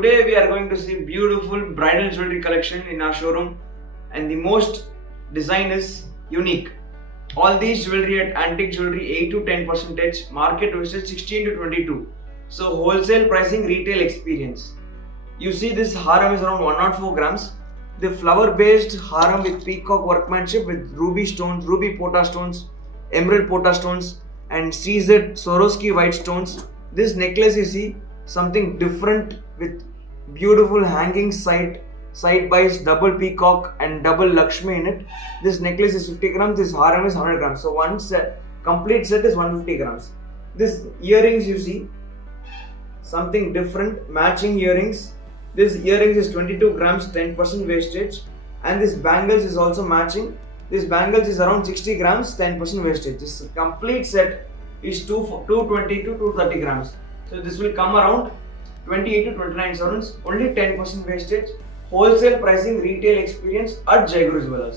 today we are going to see beautiful bridal jewelry collection in our showroom, and the most design is unique. All these jewelry at antique jewelry 8 to 10%, market wastage 16 to 22. So wholesale pricing, retail experience. You see this harem is around 104 grams. The flower based harem with peacock workmanship with ruby stones, ruby pota stones, emerald pota stones and CZ Swarovski white stones. This necklace you see something different with beautiful hanging side by double peacock and double Lakshmi in it. This necklace is 50 grams, this harem is 100 grams. So one set, complete set is 150 grams. This earrings you see something different, matching earrings. This earrings is 22 grams, 10% wastage, and this bangles is also matching. This bangles is around 60 grams, 10% wastage. This complete set is 220 to 230 grams. So this will come around 28 to 29 sounds, only 10% wastage. Wholesale pricing, retail experience at Jewellery.